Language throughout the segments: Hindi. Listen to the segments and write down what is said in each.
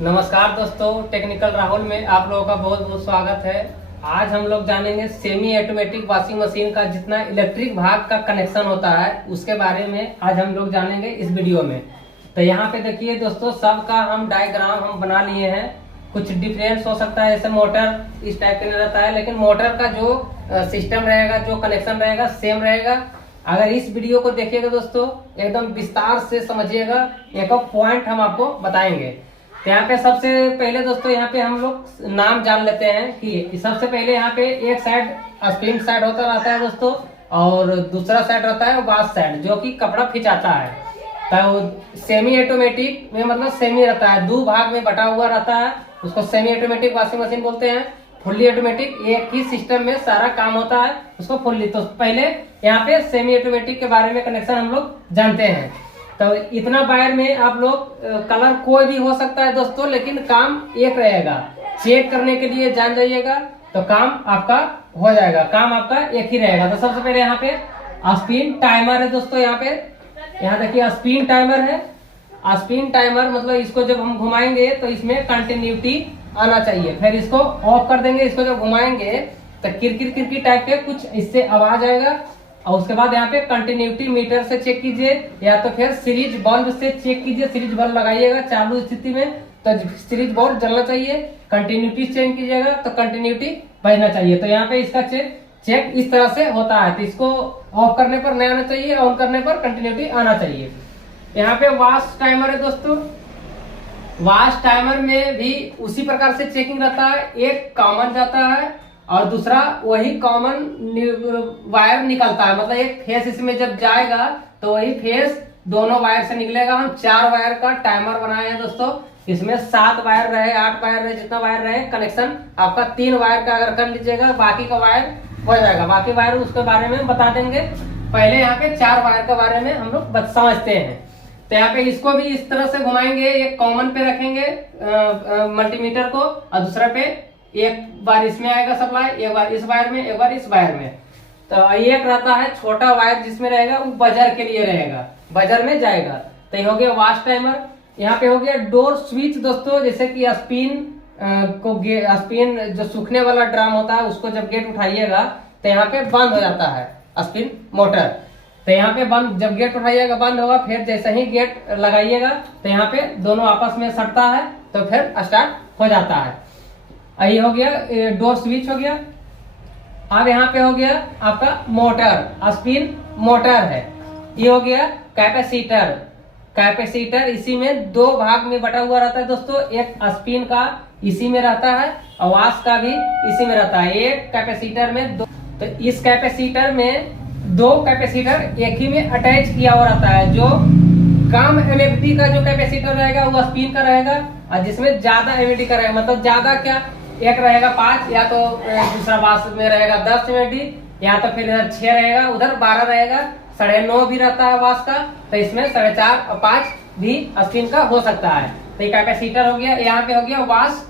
नमस्कार दोस्तों, टेक्निकल राहुल में आप लोगों का बहुत बहुत स्वागत है। आज हम लोग जानेंगे सेमी ऑटोमेटिक वॉशिंग मशीन का जितना इलेक्ट्रिक भाग का कनेक्शन होता है उसके बारे में आज हम लोग जानेंगे इस वीडियो में। तो यहाँ पे देखिए दोस्तों, सबका हम डायग्राम हम बना लिए हैं। कुछ डिफरेंस हो सकता है, जैसे मोटर इस टाइप का रहता है, लेकिन मोटर का जो सिस्टम रहेगा, जो कनेक्शन रहेगा, सेम रहेगा। अगर इस वीडियो को देखिएगा दोस्तों, एकदम विस्तार से समझिएगा, एक पॉइंट हम आपको बताएंगे। तो यहाँ पे सबसे पहले दोस्तों, यहाँ पे हम लोग नाम जान लेते हैं कि सबसे पहले यहाँ पे एक साइड स्पिन साइड होता रहता है दोस्तों, और दूसरा साइड रहता है वॉश साइड, जो कि कपड़ा खिंचाता है। तो सेमी ऑटोमेटिक में मतलब सेमी रहता है, दो भाग में बटा हुआ रहता है, उसको सेमी ऑटोमेटिक वॉशिंग मशीन बोलते हैं। फुल्ली ऑटोमेटिक एक ही सिस्टम में सारा काम होता है, उसको फुल्ली। तो पहले यहाँ पे सेमी ऑटोमेटिक के बारे में कनेक्शन हम लोग जानते हैं। तो इतना वायर में आप लोग कलर कोई भी हो सकता है दोस्तों, लेकिन काम एक रहेगा। चेक करने के लिए जान जाइएगा तो काम आपका हो जाएगा, काम आपका एक ही रहेगा। तो सबसे पहले यहाँ पे स्पिन टाइमर है दोस्तों। यहाँ देखिए स्पिन टाइमर है। स्पिन टाइमर मतलब इसको जब हम घुमाएंगे तो इसमें कंटिन्यूटी आना चाहिए। फिर इसको ऑफ कर देंगे। इसको जब घुमाएंगे तो किरकिर किरकिर टाइप के कुछ इससे आवाज आएगा, और उसके बाद यहाँ पे कंटिन्यूटी मीटर से चेक कीजिए, या तो फिर सीरीज बल्ब से चेक कीजिए। सीरीज बल्ब लगाइएगा चालू स्थिति में तो सीरीज बल्ब जलना चाहिए। कंटिन्यूटी चेक कीजिएगा तो कंटिन्यूटी बजना चाहिए। तो यहाँ पे इसका चेक इस तरह से होता है। तो इसको ऑफ करने पर नहीं आना चाहिए, ऑन करने पर कंटिन्यूटी आना चाहिए। यहाँ पे वॉश टाइमर है दोस्तों। वॉश टाइमर में भी उसी प्रकार से चेकिंग रहता है। एक कॉमन जाता है और दूसरा वही कॉमन वायर निकलता है, मतलब एक फेस इसमें जब जाएगा तो वही फेस दोनों वायर से निकलेगा। हम 4 वायर का टाइमर बनाए हैं दोस्तों। इसमें 7 वायर रहे, 8 वायर रहे, जितना वायर रहे, कनेक्शन आपका 3 वायर का अगर कर लीजिएगा, बाकी का वायर हो जाएगा। बाकी वायर उसके बारे में बता देंगे। पहले यहाँ पे 4 वायर के बारे में हम लोग समझते हैं। तो यहाँ पे इसको भी इस तरह से घुमाएंगे। एक कॉमन पे रखेंगे मल्टीमीटर को, और दूसरा पे एक बार इसमें आएगा सप्लाई, एक बार इस वायर में, एक बार इस वायर में। तो एक रहता है छोटा वायर जिसमें रहेगा, वो बजर के लिए रहेगा, बजर में जाएगा। तो ये हो गया वॉश टाइमर। यहाँ पे हो गया डोर स्विच दोस्तों। जैसे कि स्पिन जो सूखने वाला ड्राम होता है, उसको जब गेट उठाइएगा तो यहाँ पे बंद हो जाता है स्पिन मोटर। तो यहाँ पे बंद, जब गेट उठाइएगा बंद होगा। फिर जैसे ही गेट लगाइएगा तो यहाँ पे दोनों आपस में सटता है, तो फिर स्टार्ट हो जाता है। ये हो गया डोर स्विच हो गया। अब यहाँ पे हो गया आपका मोटर, स्पिन मोटर है। ये हो गया कैपेसिटर। कैपेसिटर इसी में 2 भाग में बटा हुआ रहता है दोस्तों। एक स्पिन का इसी में रहता है और वॉश का भी इसी में रहता है। एक कैपेसिटर में 2, तो इस कैपेसिटर में 2 कैपेसिटर एक ही में अटैच किया हुआ रहता है। जो कम एमएफटी का जो कैपेसिटर रहेगा वो स्पिन का रहेगा, और जिसमें ज्यादा एमएफटी का रहेगा, मतलब ज्यादा क्या, एक रहेगा 5, या तो दूसरा वॉश में रहेगा 10 एमएफटी, या तो फिर इधर 6 रहेगा, उधर 12 रहेगा, 9.5 भी रहता है वॉश का। तो इसमें 4.5 और 5 भी स्पिन का हो सकता है। तो ये कैपेसिटर हो गया। यहाँ पे हो गया वॉश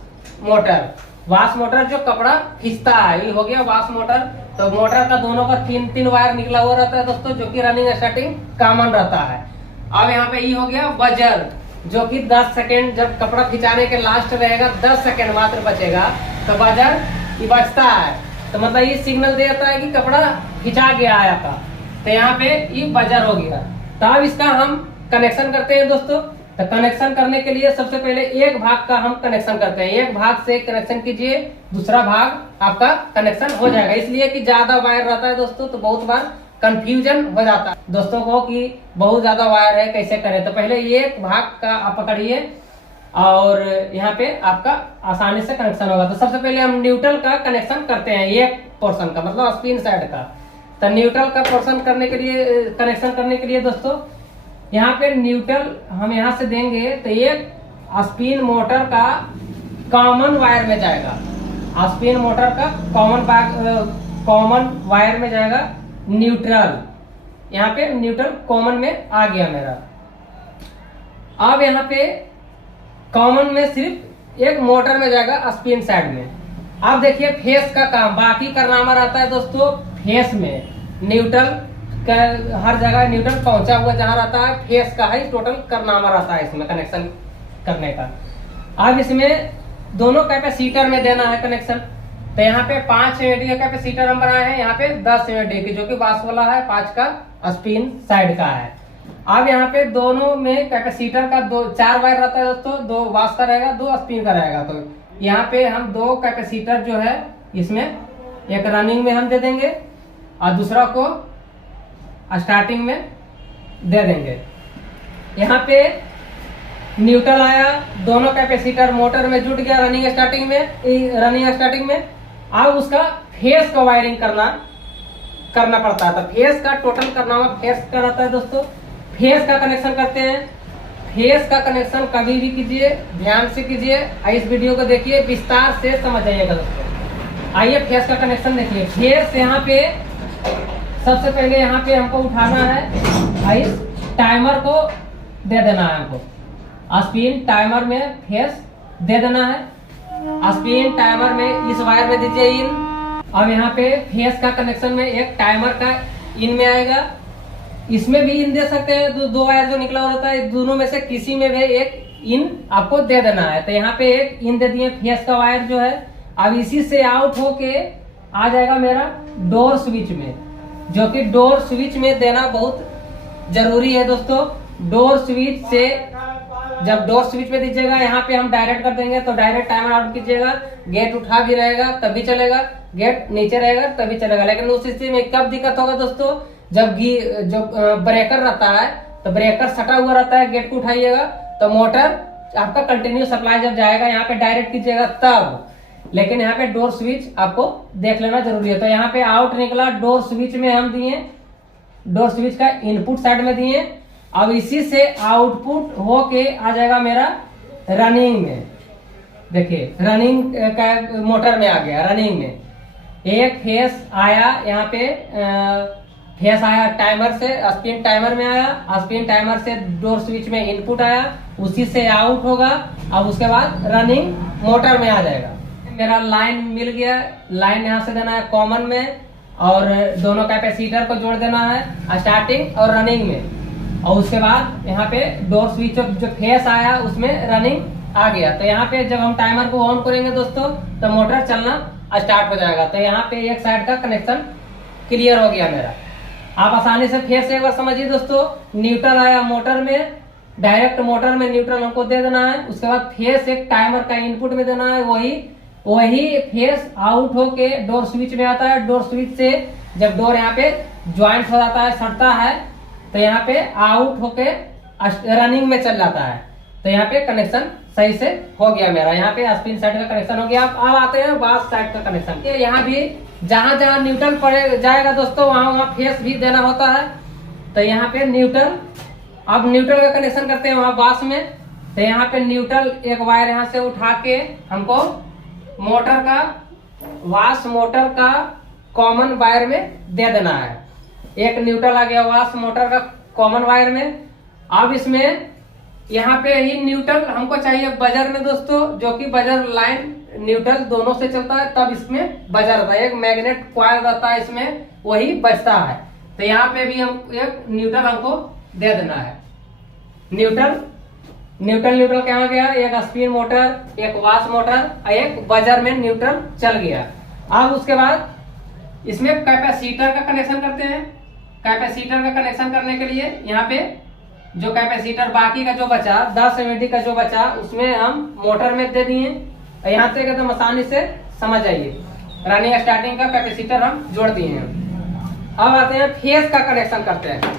मोटर। वॉश मोटर जो कपड़ा खींचता है, ये हो गया वॉश मोटर। तो मोटर का दोनों का 3 वायर निकला हुआ रहता है दोस्तों, जो कि रनिंग स्टार्टिंग कॉमन रहता है। अब यहाँ पे ये हो गया बजर, जो कि 10 सेकेंड, जब कपड़ा खिंचाने के लास्ट रहेगा 10 सेकेंड मात्र बचेगा, तो बजर ये बचता है। तो मतलब ये सिग्नल देता है कि कपड़ा खिंचा गया है आपका। तो यहाँ पे ये बजर हो गया। तो अब इसका हम कनेक्शन करते हैं दोस्तों। तो कनेक्शन करने के लिए सबसे पहले एक भाग का हम कनेक्शन करते हैं। एक भाग से कनेक्शन कीजिए, दूसरा भाग आपका कनेक्शन हो जाएगा। इसलिए कि ज्यादा वायर रहता है दोस्तों, तो बहुत बार कंफ्यूजन हो जाता है दोस्तों को कि बहुत ज्यादा वायर है, कैसे करें। तो पहले एक भाग का आप पकड़िए और यहाँ पे आपका आसानी से कनेक्शन होगा। तो सबसे पहले हम न्यूट्रल का कनेक्शन करते हैं, एक पोर्शन का, मतलब स्पिन साइड का। तो न्यूट्रल का पोर्शन करने के लिए, कनेक्शन करने के लिए दोस्तों, यहाँ पे न्यूट्रल हम यहाँ से देंगे तो एक स्पिन मोटर का कॉमन वायर में जाएगा। स्पिन मोटर का कॉमन वायर में जाएगा न्यूट्रल। यहाँ पे न्यूट्रल कॉमन में आ गया मेरा। अब यहाँ पे कॉमन में सिर्फ एक मोटर में जाएगा स्पिन साइड में। अब देखिए फेस का काम, बाकी कारनामा रहता है दोस्तों फेस में। न्यूट्रल का हर जगह न्यूट्रल पहुंचा हुआ जहां रहता है, फेस का ही टोटल कारनामा रहता है इसमें कनेक्शन करने का। अब इसमें दोनों कैपेसिटर में देना है कनेक्शन। तो यहाँ पे 5 एमएडी का कैपेसिटर हम बनाए हैं, यहाँ पे 10 एमएडी की, जो कि बास वाला है, 5 का स्पिन साइड का है। अब यहाँ पे दोनों में कैपेसिटर का 4 वायर रहता है दोस्तों, 2 बास का रहेगा, 2 स्पिन का रहेगा। तो यहाँ पे हम 2 कैपेसिटर जो है इसमें एक रनिंग में हम दे देंगे और दूसरा को स्टार्टिंग में दे देंगे। यहाँ पे न्यूट्रल आया, दोनों कैपेसिटर मोटर में जुट गया रनिंग स्टार्टिंग में। अब उसका फेस का वायरिंग करना पड़ता है। तो फेस का टोटल करना हुआ फेस का रहता है दोस्तों। फेस का कनेक्शन करते हैं। फेस का कनेक्शन कभी भी कीजिए, ध्यान से कीजिए, इस वीडियो को देखिए, विस्तार से समझ जाइएगा दोस्तों। आइए फेस का कनेक्शन देखिए। फेस यहाँ पे सबसे पहले यहाँ पे हमको उठाना है, इस टाइमर को दे देना है हमको। स्पिन टाइमर में फेस दे देना है। स्पिन टाइमर में इस वायर में दीजिए इन। अब यहाँ पे फेस का कनेक्शन में एक टाइमर का इन में आएगा, इसमें भी इन दे सकते हैं। 2 वायर जो निकला होता है, दोनों में से किसी में भी एक इन आपको दे देना है। तो यहाँ पे एक इन दे दिए फेस का वायर जो है। अब इसी से आउट होके आ जाएगा मेरा डोर स्विच में, जो कि डोर स्विच में देना बहुत जरूरी है दोस्तों। डोर स्विच से जब डोर स्विच में दीजिएगा, यहाँ पे हम डायरेक्ट कर देंगे तो डायरेक्ट टाइमर आउट कीजिएगा। गेट उठा भी रहेगा तभी चलेगा, गेट नीचे रहेगा तभी चलेगा। लेकिन उस स्थिति में कब दिक्कत होगा दोस्तों, जब ब्रेकर रहता है, तो ब्रेकर सटा हुआ रहता है, गेट को उठाइएगा तो मोटर आपका कंटिन्यू सप्लाई जब जाएगा यहाँ पे डायरेक्ट कीजिएगा तब। लेकिन यहाँ पे डोर स्विच आपको देख लेना जरूरी है। तो यहाँ पे आउट निकला, डोर स्विच में हम दिए, डोर स्विच का इनपुट साइड में दिए। अब इसी से आउटपुट होके आ जाएगा मेरा रनिंग में। देखिए रनिंग का मोटर में आ गया, रनिंग में एक फेस आया, यहाँ पे फेस आया टाइमर से, स्पिन टाइमर में आया, स्पिन टाइमर से डोर स्विच में इनपुट आया, उसी से आउट होगा। अब उसके बाद रनिंग मोटर में आ जाएगा। मेरा लाइन मिल गया, लाइन यहाँ से देना है कॉमन में, और दोनों कैपेसिटर को जोड़ देना है स्टार्टिंग और रनिंग में। और उसके बाद यहाँ पे डोर स्विच जो फेस आया उसमें रनिंग आ गया। तो यहाँ पे जब हम टाइमर को ऑन करेंगे दोस्तों, तो मोटर चलना स्टार्ट हो जाएगा। तो यहाँ पे एक साइड का कनेक्शन क्लियर हो गया मेरा। आप आसानी से फेस से एक बार समझिए दोस्तों। न्यूट्रल आया मोटर में, डायरेक्ट मोटर में न्यूट्रल हमको दे देना है। उसके बाद फेस एक टाइमर का इनपुट में देना है, वही फेस आउट होके डोर स्विच में आता है। डोर स्विच से जब डोर यहाँ पे ज्वाइंट हो जाता है, सटता है, तो यहाँ पे आउट होके रनिंग में चल जाता है। तो यहाँ पे कनेक्शन सही से हो गया मेरा। यहाँ पे स्पिन साइड का कनेक्शन हो गया। अब आते हैं बास साइड का कनेक्शन। यहाँ भी जहां जहां न्यूट्रल पड़े जाएगा दोस्तों, वहां फेस भी देना होता है। तो यहाँ पे न्यूट्रल, अब न्यूट्रल का कनेक्शन करते हैं वहां बास में। तो यहाँ पे न्यूट्रल एक वायर यहाँ से उठा के हमको मोटर का, वास मोटर का कॉमन वायर में दे देना है। एक न्यूट्रल आ गया वास मोटर का कॉमन वायर में। अब इसमें यहाँ पे ही न्यूट्रल हमको चाहिए बजर में दोस्तों, जो कि बजर लाइन न्यूट्रल दोनों से चलता है, तब इसमें बजर रहता है। एक मैग्नेट कॉइल रहता है इसमें, वही बजता है। तो यहाँ पे भी हम एक न्यूट्रल हमको दे देना है। न्यूट्रल कहाँ गया, एक स्पिन मोटर, एक वास मोटर, एक बजर में न्यूट्रल चल गया। अब उसके बाद इसमें कैपेसिटर का कनेक्शन करते हैं। कैपेसिटर का कनेक्शन करने के लिए यहाँ पे जो कैपेसिटर बाकी का जो बचा, 10 एमएडी का जो बचा, उसमें हम मोटर में दे दिए। यहाँ से एकदम आसानी से समझ जाइए। रनिंग स्टार्टिंग का कैपेसिटर हम जोड़ दिए हैं। अब आते हैं फेस का कनेक्शन करते हैं।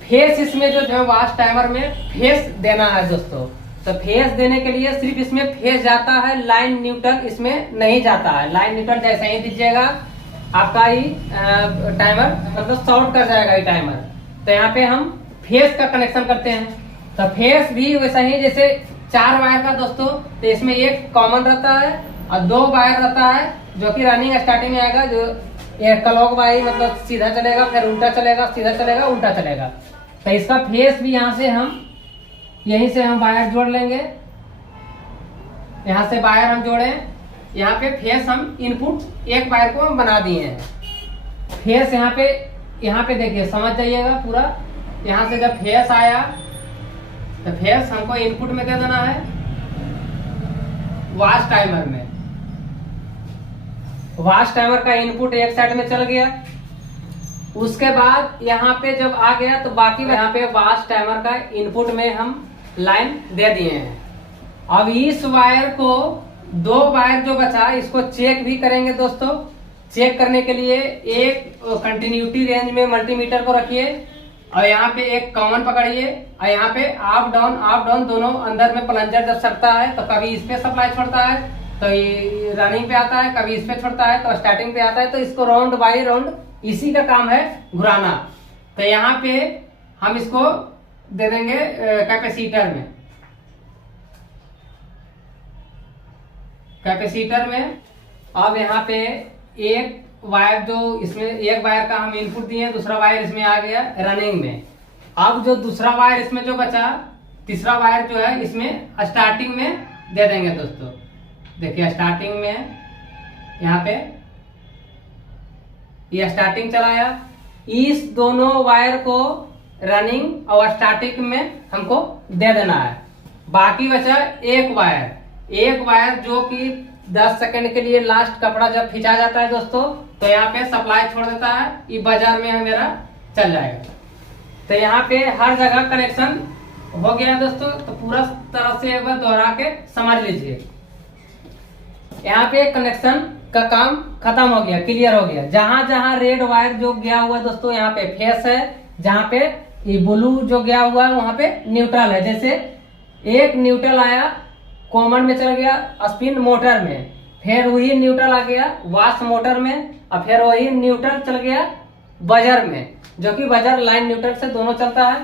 फेस इसमें जो वास टाइमर में फेस देना है दोस्तों। तो फेस देने के लिए सिर्फ इसमें फेस जाता है, लाइन न्यूट्रल इसमें नहीं जाता है। लाइन न्यूट्रल जैसे ही दीजिएगा आपका ही टाइमर मतलब शॉर्ट कर जाएगा ये टाइमर। तो यहाँ पे हम फेस का कनेक्शन करते हैं। तो फेस भी वैसा ही, जैसे 4 वायर का दोस्तों, तो इसमें एक कॉमन रहता है और 2 वायर रहता है जो कि रनिंग स्टार्टिंग में आएगा। जो एक क्लॉकवाइज मतलब सीधा चलेगा, फिर उल्टा चलेगा, सीधा चलेगा, उल्टा चलेगा। तो इसका फेस भी यहाँ से हम यहीं से हम वायर जोड़ लेंगे। यहाँ से वायर हम जोड़े, यहाँ पे फेस हम इनपुट एक वायर को हम बना दिए हैं। फेस यहाँ पे देखिए, समझ जाइएगा पूरा। यहाँ से जब फेस आया तो फेस हमको इनपुट में दे देना है। वॉश टाइमर में। वॉश टाइमर का इनपुट एक साइड में चल गया। उसके बाद यहाँ पे जब आ गया तो बाकी यहाँ पे वॉश टाइमर का इनपुट में हम लाइन दे दिए हैं। अब इस वायर को, 2 वायर जो बचा इसको चेक भी करेंगे दोस्तों। चेक करने के लिए एक कंटिन्यूटी रेंज में मल्टीमीटर को रखिए और यहाँ पे एक कॉमन पकड़िए और यहाँ पे अप डाउन दोनों अंदर में प्लंजर जब सकता है तो कभी इस पे सप्लाई छोड़ता है तो ये रनिंग पे आता है, कभी इस पे छोड़ता है तो स्टार्टिंग पे आता है। तो इसको राउंड बाई राउंड इसी का काम है घुराना। तो यहाँ पे हम इसको दे देंगे कैपेसिटर में। कैपेसिटर में अब यहाँ पे एक वायर, जो इसमें एक वायर का हम इनपुट दिए, दूसरा वायर इसमें आ गया रनिंग में। अब जो दूसरा वायर इसमें जो बचा, तीसरा वायर जो है इसमें स्टार्टिंग में दे देंगे दोस्तों। देखिए स्टार्टिंग में यहाँ पे ये स्टार्टिंग चलाया। इस दोनों वायर को रनिंग और स्टार्टिंग में हमको दे देना है। बाकी बचा एक वायर जो कि 10 सेकंड के लिए लास्ट कपड़ा जब खिंचा जाता है दोस्तों तो यहाँ पे सप्लाई छोड़ देता है, ये बाजार में मेरा चल जाएगा। तो यहाँ पे हर जगह कनेक्शन हो गया दोस्तों। तो पूरा तरह से एक बार दोहरा के समझ लीजिए। यहाँ पे कनेक्शन का काम खत्म हो गया, क्लियर हो गया। जहां जहां रेड वायर जो गया हुआ है दोस्तों यहाँ पे फेस है, जहाँ पे ये ब्लू जो गया हुआ है वहां पे न्यूट्रल है। जैसे एक न्यूट्रल आया कॉमन में चल गया स्पिन मोटर में, फिर वही न्यूट्रल आ गया वॉश मोटर में, और फिर वही न्यूट्रल चल गया बजर में, जो कि बजर लाइन न्यूट्रल से दोनों चलता है।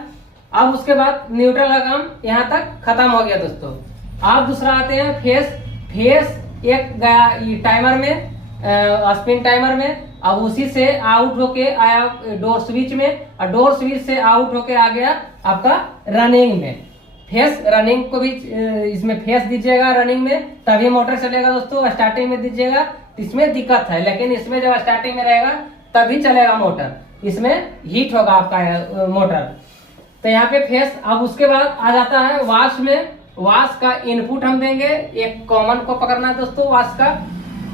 अब उसके बाद न्यूट्रल का काम यहाँ तक खत्म हो गया दोस्तों। अब दूसरा आते हैं फेस एक गया टाइमर में, स्पिन टाइमर में। अब उसी से आउट होके आया डोर स्विच में, और डोर स्विच से आउट होके आ गया आपका रनिंग में। फेस रनिंग को भी इसमें फेस दीजिएगा रनिंग में, तभी मोटर चलेगा दोस्तों। स्टार्टिंग में दीजिएगा इसमें दिक्कत है, लेकिन इसमें जब स्टार्टिंग में रहेगा तभी चलेगा मोटर, इसमें हीट होगा आपका मोटर। तो यहाँ पे फेस। अब उसके बाद आ जाता है वॉश में। वॉश का इनपुट हम देंगे, एक कॉमन को पकड़ना है दोस्तों वॉश का,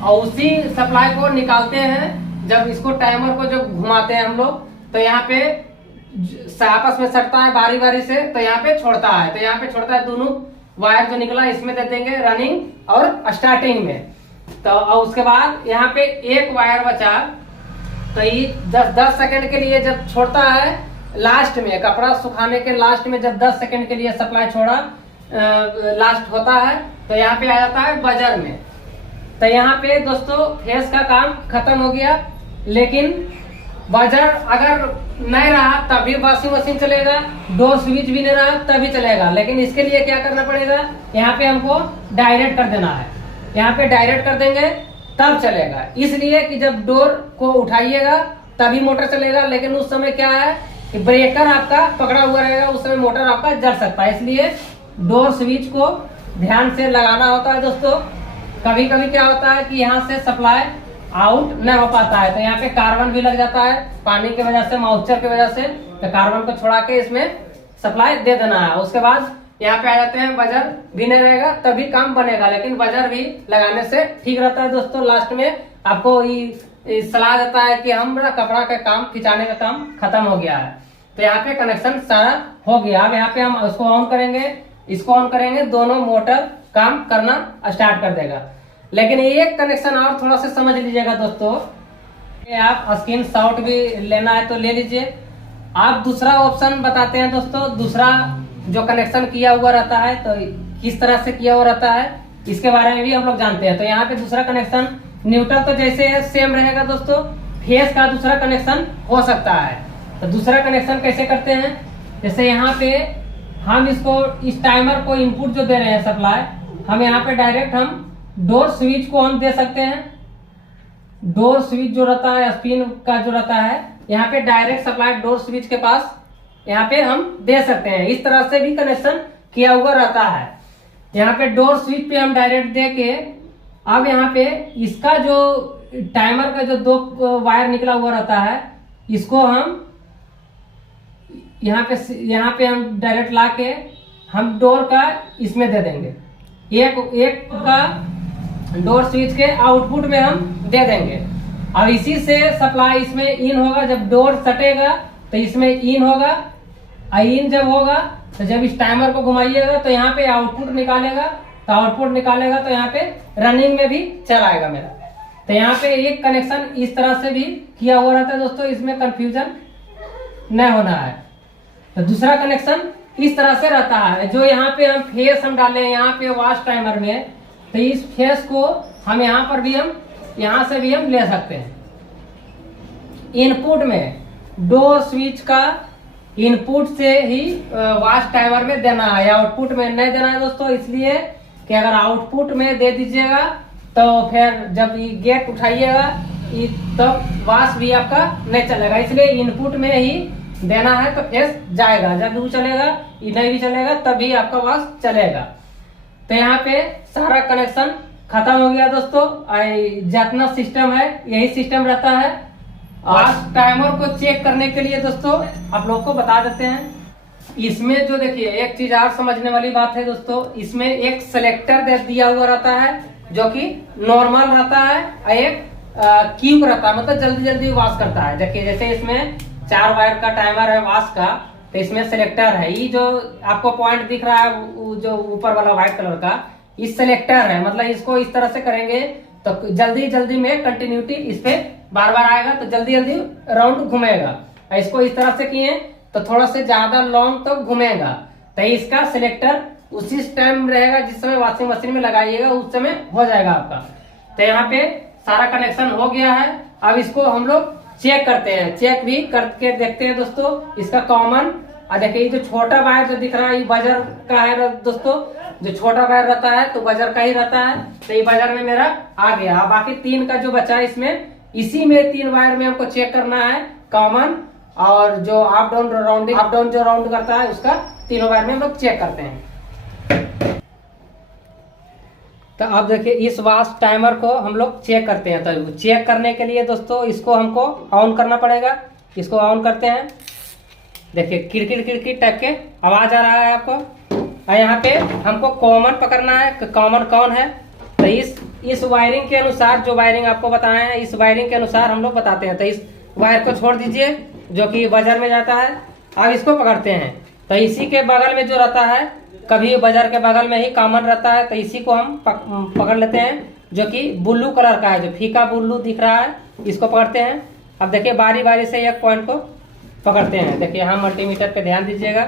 और उसी सप्लाई को निकालते हैं। जब इसको टाइमर को जब घुमाते हैं हम लोग तो यहाँ पे आपस में सटता है बारी बारी से, तो यहाँ पे छोड़ता है। तो यहाँ पे छोड़ता है दोनों वायर जो निकला इसमें दे देंगे रनिंग और स्टार्टिंग में। तो और उसके बाद यहाँ पे एक वायर बचा, तो ये 10 सेकंड के लिए जब छोड़ता है लास्ट में, कपड़ा सुखाने के लास्ट में जब 10 सेकंड के लिए सप्लाई छोड़ा लास्ट होता है तो यहाँ पे आ जाता है बजर में। तो यहाँ पे दोस्तों फेस का काम खत्म हो गया, लेकिन बजर अगर नहीं रहा तभी वॉशिंग मशीन चलेगा, डोर स्विच भी नहीं रहा तभी चलेगा। लेकिन इसके लिए क्या करना पड़ेगा, यहाँ पे हमको डायरेक्ट कर देना है। यहाँ पे डायरेक्ट कर देंगे तब चलेगा, इसलिए कि जब डोर को उठाइएगा तभी मोटर चलेगा। लेकिन उस समय क्या है कि ब्रेकर आपका पकड़ा हुआ रहेगा, उस समय मोटर आपका जल सकता है। इसलिए डोर स्विच को ध्यान से लगाना होता है दोस्तों। कभी कभी क्या होता है कि यहाँ से सप्लाई आउट न हो पाता है, तो यहाँ पे कार्बन भी लग जाता है पानी की वजह से, मॉइस्चर की वजह से। तो कार्बन को छोड़ा के इसमें सप्लाई दे देना है। उसके बाद यहाँ पे आ जाते हैं बजर भी नहीं रहेगा तभी काम बनेगा, लेकिन बजर भी लगाने से ठीक रहता है दोस्तों। लास्ट में आपको ये सलाह देता है कि हमारा कपड़ा का काम खिंचाने का काम खत्म हो गया है। तो यहाँ पे कनेक्शन सारा हो गया। अब यहाँ पे हम उसको ऑन करेंगे, इसको ऑन करेंगे, दोनों मोटर काम करना स्टार्ट कर देगा। लेकिन एक कनेक्शन और थोड़ा सा समझ लीजिएगा दोस्तों, आप स्क्रीन शॉट भी लेना है तो ले लीजिए। आप दूसरा ऑप्शन बताते हैं दोस्तों, दूसरा जो कनेक्शन किया हुआ रहता है तो किस तरह से किया हुआ रहता है इसके बारे में भी हम लोग जानते हैं। तो यहाँ पे दूसरा कनेक्शन न्यूट्रल तो जैसे है सेम रहेगा दोस्तों, फेस का दूसरा कनेक्शन हो सकता है। तो दूसरा कनेक्शन कैसे करते हैं, जैसे यहाँ पे हम इसको इस टाइमर को इनपुट जो दे रहे हैं सप्लाई, हम यहाँ पे डायरेक्ट हम डोर स्विच को हम दे सकते हैं। डोर स्विच जो रहता है स्पिन का जो रहता है, यहाँ पे डायरेक्ट सप्लाई डोर स्विच के पास यहाँ पे हम दे सकते हैं। इस तरह से भी कनेक्शन किया हुआ रहता है। यहाँ पे डोर स्विच पे हम डायरेक्ट दे के, अब यहाँ पे इसका जो टाइमर का जो 2 वायर निकला हुआ रहता है, इसको हम यहाँ पे हम डायरेक्ट ला के हम डोर का इसमें दे देंगे। एक एक का डोर स्विच के आउटपुट में हम दे देंगे। अब इसी से सप्लाई इसमें इन होगा, जब डोर सटेगा तो इसमें इन होगा, इन जब होगा तो जब इस टाइमर को घुमाइएगा तो यहाँ पे आउटपुट निकालेगा, तो आउटपुट निकालेगा तो यहाँ पे रनिंग में भी चलाएगा मेरा। तो यहाँ पे एक कनेक्शन इस तरह से भी किया हुआ रहता है दोस्तों, इसमें कंफ्यूजन नहीं होना है। तो दूसरा कनेक्शन इस तरह से रहता है, जो यहाँ पे हम फेस हम डाले यहाँ पे वॉच टाइमर में, तो इस फेस को हम यहाँ पर भी हम यहाँ से भी हम ले सकते हैं। इनपुट में डोर स्विच का इनपुट से ही वॉच टाइमर में देना है, आउटपुट में नहीं देना है दोस्तों, इसलिए कि अगर आउटपुट में दे दीजिएगा तो फिर जब ये गेट उठाइएगा तो वॉच भी आपका नहीं चलेगा, इसलिए इनपुट में ही देना है तो फेस जाएगा, जब वो चलेगा ये नहीं भी चलेगा तभी आपका वॉच चलेगा। तो यहाँ पे सारा कनेक्शन खत्म हो गया दोस्तों। जितना सिस्टम है यही सिस्टम रहता है। आज टाइमर को चेक करने के लिए दोस्तों आप लोग को बता देते हैं। इसमें जो देखिए एक चीज और समझने वाली बात है दोस्तों, इसमें एक सिलेक्टर दिया हुआ रहता है जो कि नॉर्मल रहता है और एक क्यूब रहता है, मतलब जल्दी जल्दी वॉश करता है। देखिए जैसे इसमें 4 वायर का टाइमर है वॉश का, तो इसमें सिलेक्टर है, ये जो आपको पॉइंट दिख रहा है जो ऊपर वाला व्हाइट कलर का, इस सिलेक्टर है, मतलब इसको इस तरह से करेंगे तो जल्दी जल्दी में कंटिन्यूटी इस पे बार बार आएगा, तो जल्दी जल्दी राउंड घूमेगा। इसको इस तरह से किए तो थोड़ा से ज्यादा लॉन्ग तक घूमेगा। तो इसका सिलेक्टर उसी टाइम रहेगा जिस समय वॉशिंग मशीन में लगाइएगा उस समय हो जाएगा आपका। तो यहाँ पे सारा कनेक्शन हो गया है। अब इसको हम लोग चेक करते हैं, चेक भी करके देखते हैं दोस्तों। इसका कॉमन देखिए जो छोटा वायर जो दिख रहा है ये बजर का है दोस्तों, जो छोटा वायर रहता है तो बजर का ही रहता है, तो ये बजर में मेरा आ गया। बाकी 3 का जो बचा है इसमें, इसी में 3 वायर में हमको चेक करना है कॉमन, और जो अप डाउन जो राउंड करता है उसका 3 वायर में हम लोग चेक करते हैं। तो अब देखिए इस वॉच टाइमर को हम लोग चेक करते हैं। तो चेक करने के लिए दोस्तों इसको हमको ऑन करना पड़ेगा। इसको ऑन करते हैं, देखिए किड़किड़ किड़किड़ टाइप के आवाज आ रहा है आपको। और यहाँ पे हमको कॉमन पकड़ना है, कॉमन कौन है। तो इस वायरिंग के अनुसार, जो वायरिंग आपको बताए हैं इस वायरिंग के अनुसार हम लोग बताते हैं। तो इस वायर को छोड़ दीजिए जो कि बाजार में जाता है। अब इसको पकड़ते हैं, तो इसी के बगल में जो रहता है, कभी बाजार के बगल में ही कॉमन रहता है, तो इसी को हम पकड़ लेते हैं, जो कि ब्लू कलर का है, जो फीका ब्लू दिख रहा है, इसको पकड़ते हैं। अब देखिए बारी बारी से एक पॉइंट को पकड़ते हैं। देखिए यहाँ मल्टीमीटर पे ध्यान दीजिएगा,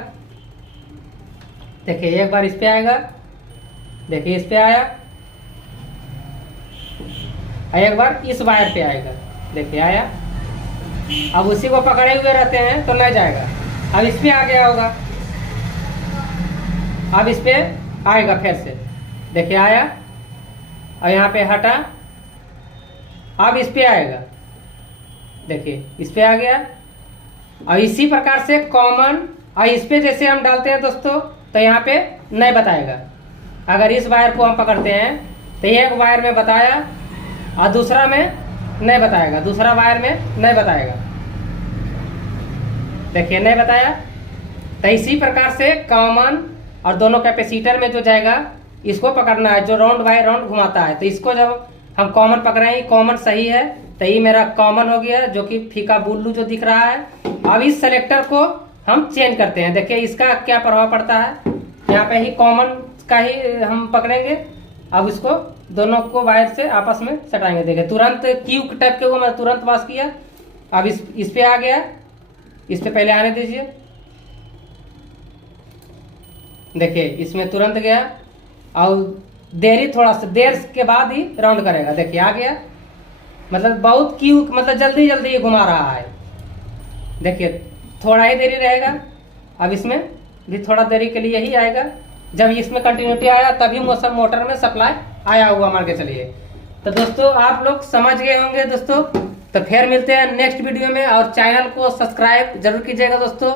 देखिए एक बार इस पे आएगा, देखिए इस पे आया, एक बार इस वायर पे आएगा, देखिए आया। अब उसी को पकड़े हुए रहते हैं तो नहीं जाएगा। अब इस पे आ गया होगा, अब इस पे आएगा फिर से, देखिए आया, और यहाँ पे हटा, अब इस पे आएगा, देखिए इस पे आ गया। और इसी प्रकार से कॉमन और इस पे जैसे हम डालते हैं दोस्तों, तो यहाँ पे नहीं बताएगा। अगर इस वायर को हम पकड़ते हैं तो एक वायर में बताया और दूसरा में नहीं बताएगा, दूसरा वायर में नहीं बताएगा, देखिए नहीं बताया। तो इसी प्रकार से कॉमन और दोनों कैपेसिटर में जो जाएगा इसको पकड़ना है, जो राउंड बाय राउंड घुमाता है। तो इसको जब हम कॉमन पकड़े, कॉमन सही है, तो ये मेरा कॉमन हो गया, जो कि फीका ब्लू जो दिख रहा है। अब इस सेलेक्टर को हम चेंज करते हैं, देखिए इसका क्या प्रभाव पड़ता है। यहाँ पे ही कॉमन का ही हम पकड़ेंगे। अब इसको दोनों को वायर से आपस में सटाएंगे, देखिए तुरंत क्यू टाइप के को मैं तुरंत पास किया। अब इस पे आ गया, इस पे पहले आने दीजिए, देखिए इसमें तुरंत गया, और थोड़ा सा देर के बाद ही राउंड करेगा, देखिए आ गया। मतलब बहुत क्यू, मतलब जल्दी जल्दी ये घुमा रहा है, देखिए थोड़ा ही देरी रहेगा। अब इसमें भी थोड़ा देरी के लिए ही आएगा, जब इसमें कंटिन्यूटी आया तभी मोटर में सप्लाई आया हुआ मान के चलिए। तो दोस्तों आप लोग समझ गए होंगे दोस्तों। तो फिर मिलते हैं नेक्स्ट वीडियो में, और चैनल को सब्सक्राइब जरूर कीजिएगा दोस्तों।